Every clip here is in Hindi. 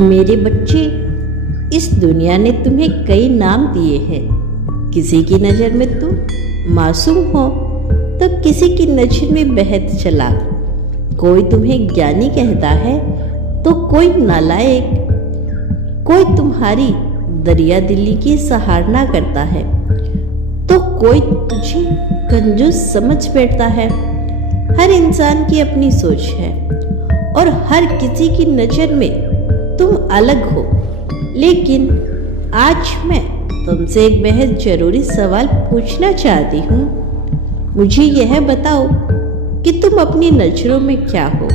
मेरे बच्चे, इस दुनिया ने तुम्हें कई नाम दिए हैं। किसी की नज़र में तुम मासूम हो तो किसी की नज़र में बेहद चालाक। कोई तुम्हें ज्ञानी कहता है तो कोई नालायक। कोई तुम्हारी दरिया दिली की सराहना करता है तो कोई तुझे कंजूस समझ बैठता है। हर इंसान की अपनी सोच है और हर किसी की नज़र में तुम अलग हो। लेकिन आज मैं तुमसे एक बेहद जरूरी सवाल पूछना चाहती हूँ। मुझे यह बताओ कि तुम अपनी नज़रों में क्या हो,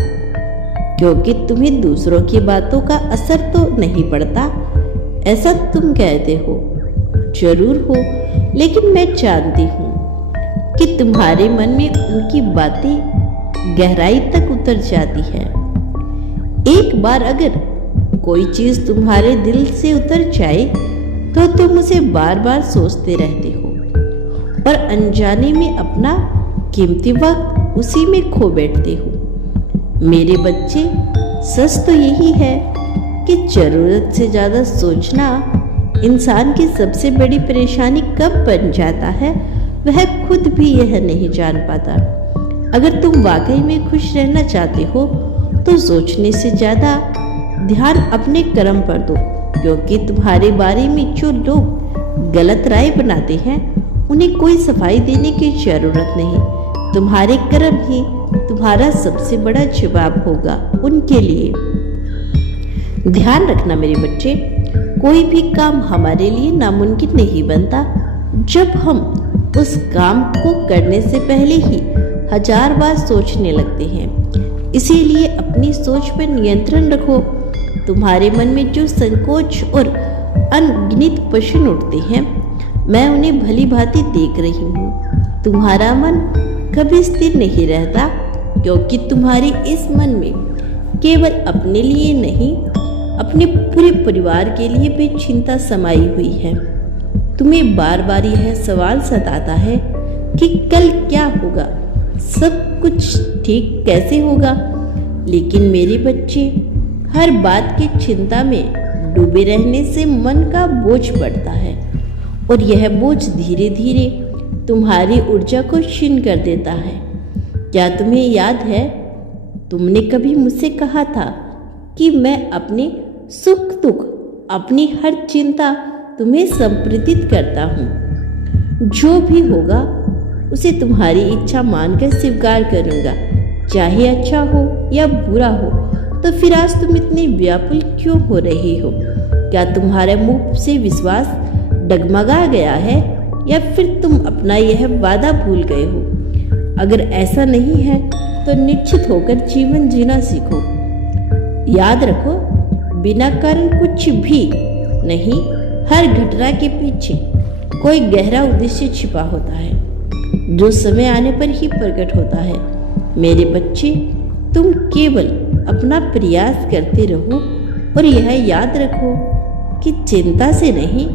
क्योंकि तुम्हें दूसरों की बातों का असर तो नहीं पड़ता, ऐसा तुम कहते हो। जरूर हो, लेकिन मैं जानती हूँ कि तुम्हारे मन में उनकी बातें गहराई तक उतर जाती है। एक बार अगर कोई चीज़ तुम्हारे दिल से उतर जाए तो तुम उसे बार बार सोचते रहते हो और अनजाने में अपना कीमती वक्त उसी में खो बैठते हो। मेरे बच्चे, सच तो यही है कि ज़रूरत से ज़्यादा सोचना इंसान की सबसे बड़ी परेशानी कब बन जाता है, वह खुद भी यह नहीं जान पाता। अगर तुम वाकई में खुश रहना चाहते हो तो सोचने से ज़्यादा ध्यान अपने कर्म पर दो, क्योंकि तुम्हारे बारे में जो लोग गलत राय बनाते हैं उन्हें कोई सफाई देने की जरूरत नहीं। तुम्हारे कर्म ही तुम्हारा सबसे बड़ा जवाब होगा उनके लिए। ध्यान रखना मेरे बच्चे, कोई भी काम हमारे लिए नामुमकिन नहीं बनता जब हम उस काम को करने से पहले ही 1000 बार सोचने लगते हैं। इसीलिए अपनी सोच पर नियंत्रण रखो। तुम्हारे मन में जो संकोच और अनगिनत प्रश्न उठते हैं, मैं उन्हें भली भांति देख रही हूँ। तुम्हारा मन कभी स्थिर नहीं रहता, क्योंकि तुम्हारे इस मन में केवल अपने लिए नहीं, अपने पूरे परिवार के लिए भी चिंता समाई हुई है। तुम्हें बार बार यह सवाल सताता है कि कल क्या होगा, सब कुछ ठीक कैसे होगा। लेकिन मेरे बच्चे, हर बात की चिंता में डूबे रहने से मन का बोझ बढ़ता है और यह बोझ धीरे धीरे तुम्हारी ऊर्जा को क्षीण कर देता है। क्या तुम्हें याद है, तुमने कभी मुझसे कहा था कि मैं अपने सुख दुख, अपनी हर चिंता तुम्हें समर्पित करता हूँ। जो भी होगा उसे तुम्हारी इच्छा मानकर स्वीकार करूँगा, चाहे अच्छा हो या बुरा हो। तो फिर आज तुम इतनी व्याकुल क्यों हो रही हो? क्या तुम्हारे मुंह से विश्वास डगमगा गया है या फिर तुम अपना यह वादा भूल गए हो? अगर ऐसा नहीं है तो निश्चित होकर जीवन जीना सीखो। याद रखो, बिना कारण कुछ भी नहीं। हर घटना के पीछे कोई गहरा उद्देश्य छिपा होता है, जो समय आने पर ही प्रकट होता है। मेरे बच्चे, तुम केवल अपना प्रयास करते रहो और यह याद रखो कि चिंता से नहीं,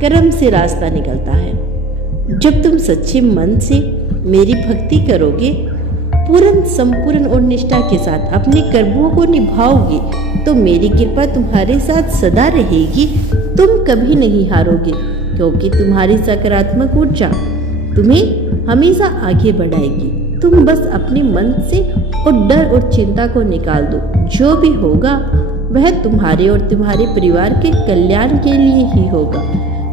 कर्म से रास्ता निकलता है। जब तुम सच्चे मन से मेरी भक्ति करोगे, पूर्ण संपूर्ण और निष्ठा के साथ अपने कर्मों को निभाओगे, तो मेरी कृपा तुम्हारे साथ सदा रहेगी। तुम कभी नहीं हारोगे, क्योंकि तुम्हारी सकारात्मक ऊर्जा तुम्हें हमेशा आगे बढ़ाएगी। तुम बस अपने मन से और डर और चिंता को निकाल दो। जो भी होगा वह तुम्हारे और तुम्हारे परिवार के कल्याण के लिए ही होगा।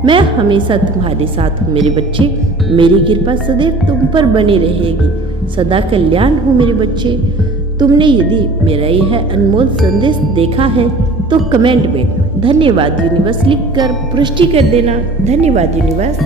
मैं हमेशा तुम्हारे साथ हूँ मेरे बच्चे। मेरी कृपा सदैव तुम पर बनी रहेगी। सदा कल्याण हो मेरे बच्चे। तुमने यदि मेरा यह अनमोल संदेश देखा है तो कमेंट में धन्यवाद यूनिवर्स लिखकर पुष्टि कर देना। धन्यवाद यूनिवर्स।